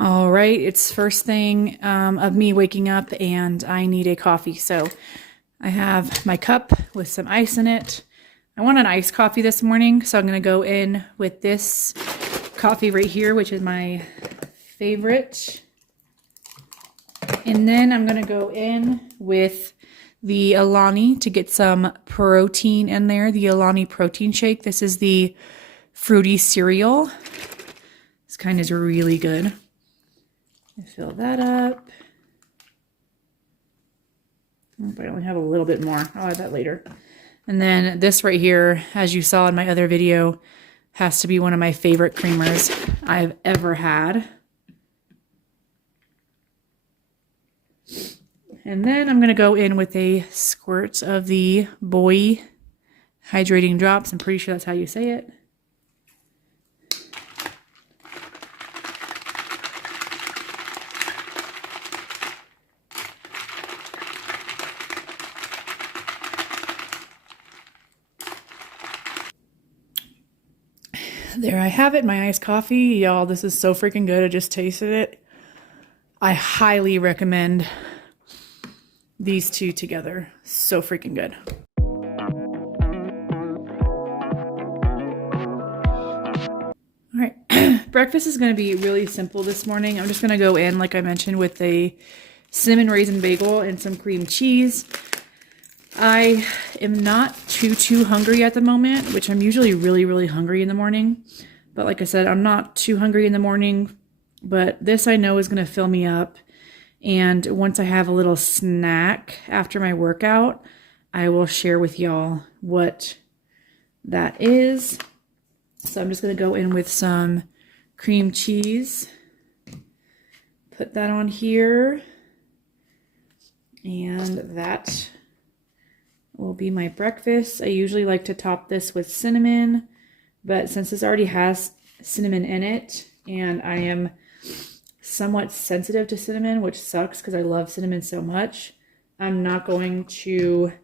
All right, it's first thing of me waking up and I need a coffee. So I have my cup with some ice in it. I want an iced coffee this morning, so I'm gonna go in with this coffee right here, which is my favorite. And then I'm gonna go in with the Alani to get some protein in there, the Alani protein shake. This is the fruity cereal. This kind is really good. Fill that up. I only have a little bit more. I'll add that later. And then this right here, as you saw in my other video, has to be one of my favorite creamers I've ever had. And then I'm going to go in with a squirt of the Boy Hydrating Drops. I'm pretty sure that's how you say it. There I have it, my iced coffee. Y'all, this is so freaking good. I just tasted it. I highly recommend these two together. So freaking good. All right, breakfast is going to be really simple this morning. I'm just going to go in, like I mentioned, with a cinnamon raisin bagel and some cream cheese. I am not too hungry at the moment, which I'm usually really hungry in the morning. But like I said, I'm not too hungry in the morning, but this I know is going to fill me up. And once I have a little snack after my workout, I will share with y'all what that is. So I'm just going to go in with some cream cheese. Put that on here. And that will be my breakfast. I usually like to top this with cinnamon, but since this already has cinnamon in it, and I am somewhat sensitive to cinnamon, which sucks because I love cinnamon so much, I'm not going to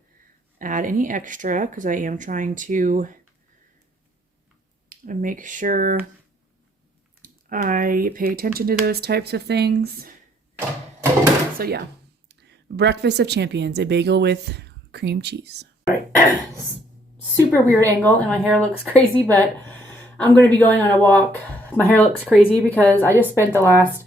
add any extra because I am trying to make sure I pay attention to those types of things. So yeah, breakfast of champions, a bagel with cream cheese. All right, super weird angle and my hair looks crazy, but I'm going to be going on a walk. My hair looks crazy because I just spent the last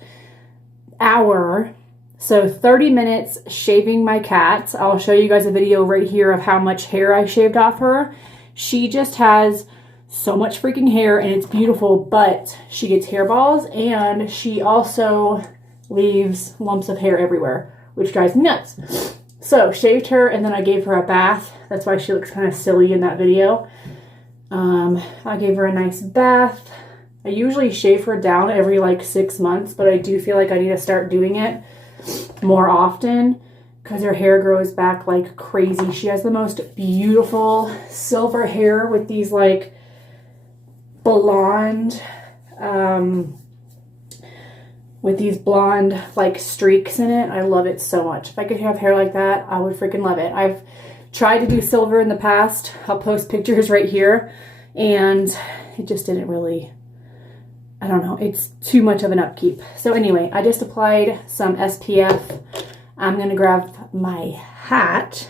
hour, so 30 minutes shaving my cat. I'll show you guys a video right here of how much hair I shaved off her. She just has so much freaking hair and it's beautiful, but she gets hairballs and she also leaves lumps of hair everywhere, which drives me nuts. So shaved her and then I gave her a bath. That's why she looks kind of silly in that video. I gave her a nice bath. I usually shave her down every like 6 months, but I do feel like I need to start doing it more often because her hair grows back like crazy. She has the most beautiful silver hair with these like blonde, like streaks in it. I love it so much. If I could have hair like that, I would freaking love it. I've tried to do silver in the past. I'll post pictures right here, and it just didn't really, I don't know, it's too much of an upkeep. So anyway, I just applied some SPF. I'm gonna grab my hat,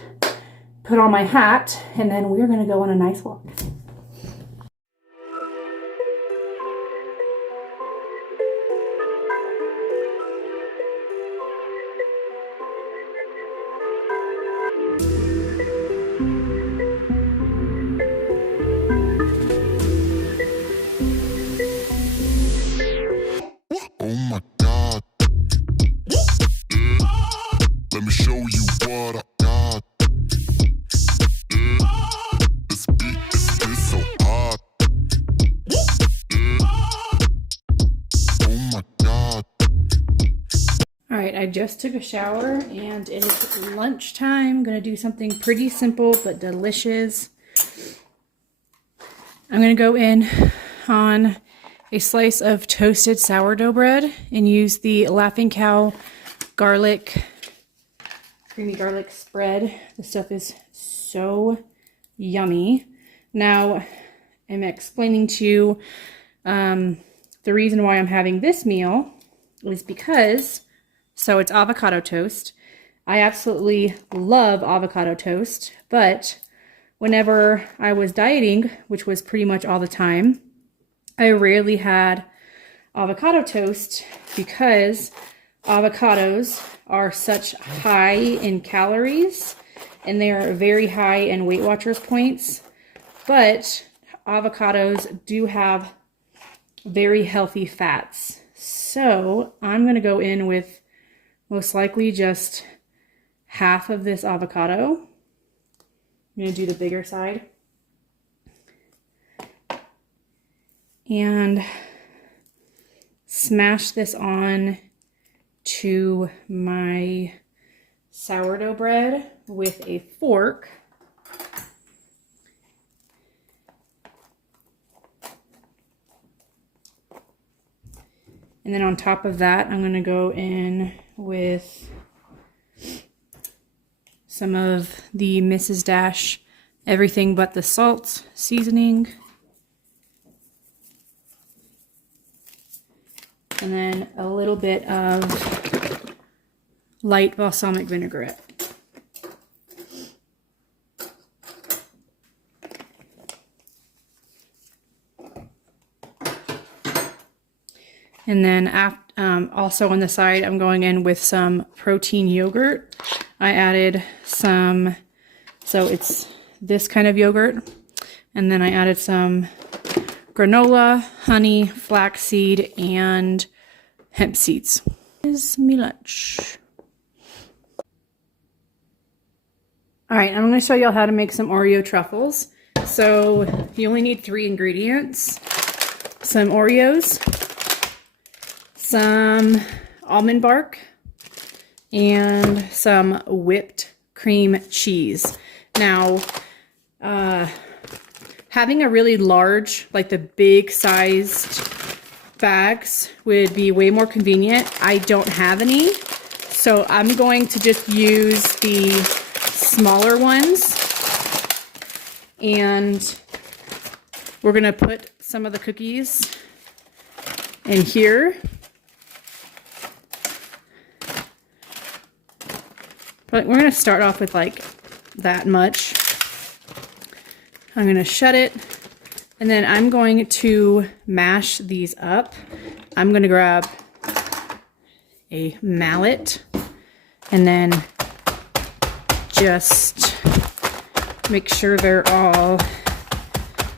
put on my hat, and then we're gonna go on a nice walk. Oh my God. Let me show you what I got. This beat is so hot. Oh my God. All right, I just took a shower and it is lunchtime. I'm gonna do something pretty simple but delicious. I'm gonna go in on a slice of toasted sourdough bread and use the Laughing Cow creamy garlic spread. This stuff is so yummy. Now, I'm explaining to you the reason why I'm having this meal is because, so it's avocado toast. I absolutely love avocado toast, but whenever I was dieting, which was pretty much all the time, I rarely had avocado toast because avocados are such high in calories and they are very high in Weight Watchers points, but avocados do have very healthy fats. So I'm going to go in with most likely just half of this avocado. I'm going to do the bigger side. And smash this on to my sourdough bread with a fork. And then on top of that, I'm going to go in with some of the Mrs. Dash Everything But the Salt seasoning. And then a little bit of light balsamic vinaigrette. And then also on the side, I'm going in with some protein yogurt. I added some, so it's this kind of yogurt. And then I added some granola, honey, flaxseed, and hemp seeds. This is me lunch. All right, I'm going to show y'all how to make some Oreo truffles. So you only need 3 ingredients. Some Oreos, some almond bark, and some whipped cream cheese. Now, having a really large, like the big sized bags would be way more convenient. I don't have any, so I'm going to just use the smaller ones. And we're gonna put some of the cookies in here. But we're gonna start off with like that much. I'm gonna shut it, and then I'm going to mash these up. I'm gonna grab a mallet and then just make sure they're all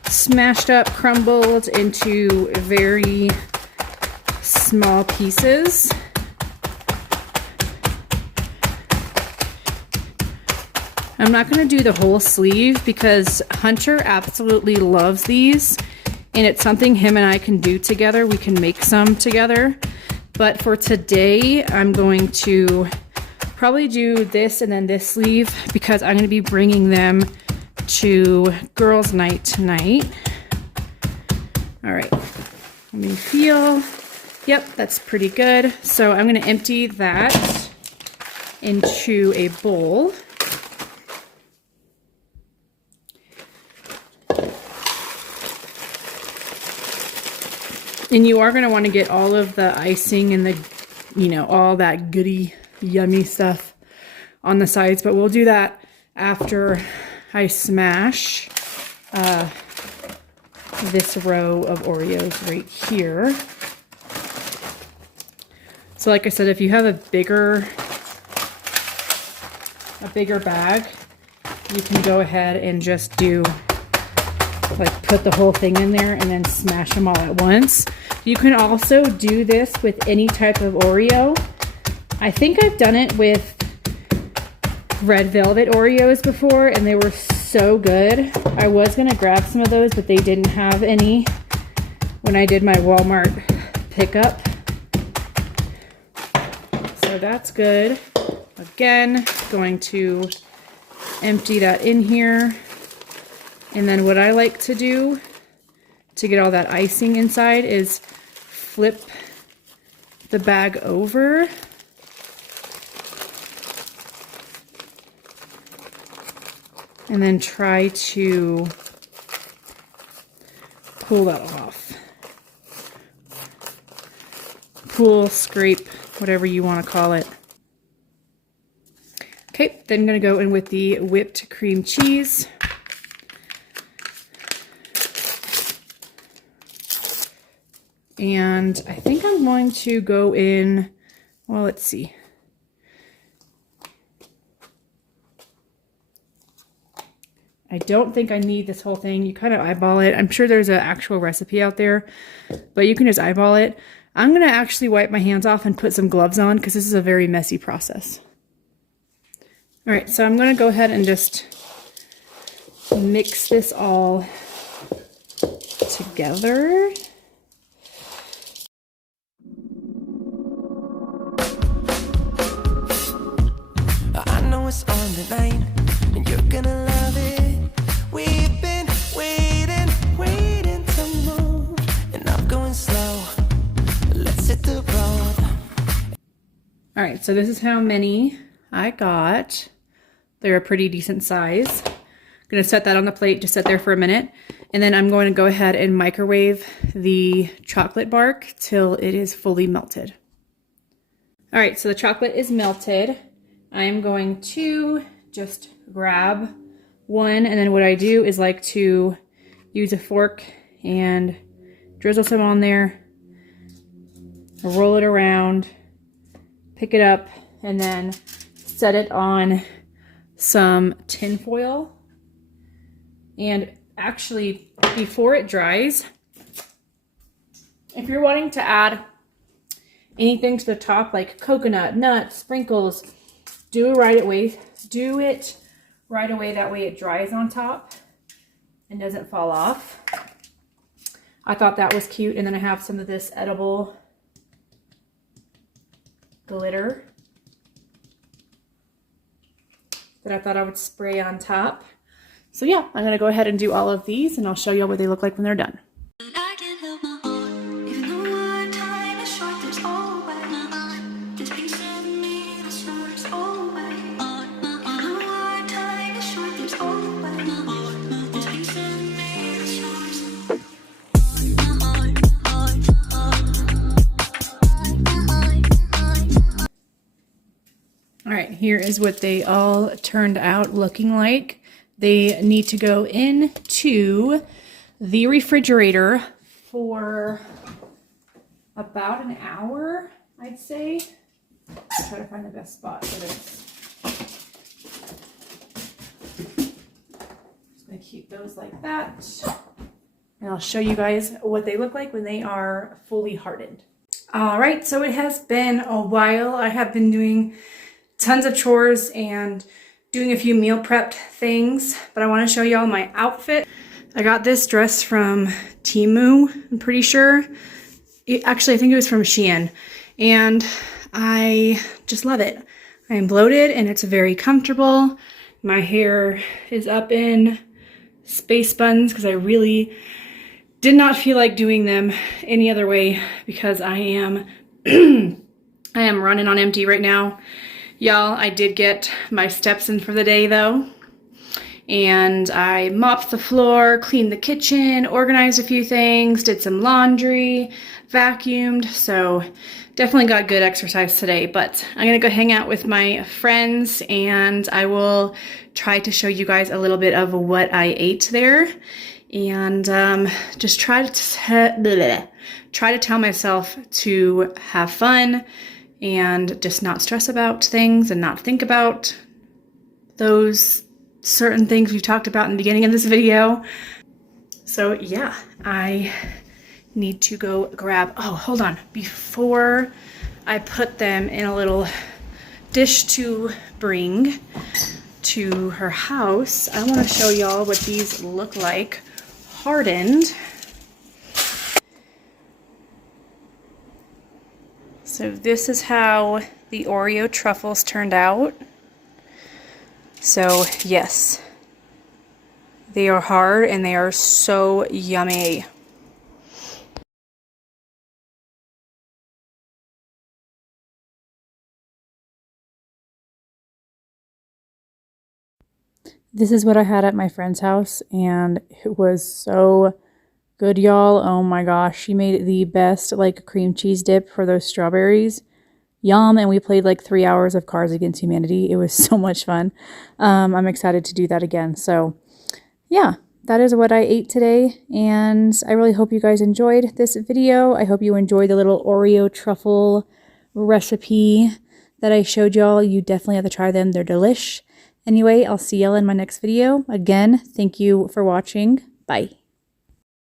smashed up, crumbled into very small pieces. I'm not going to do the whole sleeve because Hunter absolutely loves these, and it's something him and I can do together. We can make some together. But for today, I'm going to probably do this and then this sleeve because I'm going to be bringing them to girls' night tonight. All right, let me feel. Yep, that's pretty good. So I'm going to empty that into a bowl. And you are going to want to get all of the icing and the, you know, all that goody, yummy stuff on the sides. But we'll do that after I smash this row of Oreos right here. So like I said, if you have a bigger bag, you can go ahead and just do, like, put the whole thing in there and then smash them all at once. You can also do this with any type of Oreo. I think I've done it with red velvet Oreos before, and they were so good. I was gonna grab some of those, but they didn't have any when I did my Walmart pickup. So that's good. Again, going to empty that in here. And then what I like to do to get all that icing inside is flip the bag over. And then try to pull that off. cool scrape, whatever you want to call it. Okay, then I'm going to go in with the whipped cream cheese. And I think I'm going to go in, well, let's see. I don't think I need this whole thing. You kind of eyeball it. I'm sure there's an actual recipe out there, but you can just eyeball it. I'm going to actually wipe my hands off and put some gloves on because this is a very messy process. All right, so I'm going to go ahead and just mix this all together. I know it's on the night, and you're gonna love it. We've been waiting to move, and I'm going slow. Let's hit the road. All right, so this is how many I got. They're a pretty decent size. I'm gonna set that on the plate, just sit there for a minute. And then I'm going to go ahead and microwave the chocolate bark till it is fully melted. All right, so the chocolate is melted. I'm going to just grab one, and then what I do is like to use a fork and drizzle some on there, roll it around, pick it up, and then set it on some tin foil. And actually, before it dries, if you're wanting to add anything to the top like coconut, nuts, sprinkles, do it right away. Do it right away, that way it dries on top and doesn't fall off. I thought that was cute. And then I have some of this edible glitter that I thought I would spray on top. So yeah, I'm gonna go ahead and do all of these and I'll show you what they look like when they're done. All right, here is what they all turned out looking like. They need to go into the refrigerator for about an hour, I'd say. I'll try to find the best spot for this. Just gonna keep those like that. And I'll show you guys what they look like when they are fully hardened. All right, so it has been a while. I have been doing tons of chores and doing a few meal prepped things, but I want to show y'all my outfit. I got this dress from Temu, I'm pretty sure. Actually, I think it was from Shein, and I just love it. I am bloated and it's very comfortable. My hair is up in space buns because I really did not feel like doing them any other way because I am I am running on empty right now. Y'all, I did get my steps in for the day though. And I mopped the floor, cleaned the kitchen, organized a few things, did some laundry, vacuumed. So definitely got good exercise today, but I'm gonna go hang out with my friends and I will try to show you guys a little bit of what I ate there. And just try to tell myself to have fun and just not stress about things and not think about those certain things we've talked about in the beginning of this video. So yeah, I need to go grab, oh, hold on. Before I put them in a little dish to bring to her house, I want to show y'all what these look like hardened. So this is how the Oreo truffles turned out. So yes, they are hard and they are so yummy. This is what I had at my friend's house and it was so good, y'all. Oh my gosh, she made the best like cream cheese dip for those strawberries. Yum. And we played like 3 hours of Cards Against Humanity. It was so much fun. I'm excited to do that again. So yeah, that is what I ate today, and I really hope you guys enjoyed this video. I hope you enjoyed the little Oreo truffle recipe that I showed y'all. You definitely have to try them. They're delish. Anyway, I'll see y'all in my next video. Again, thank you for watching. Bye.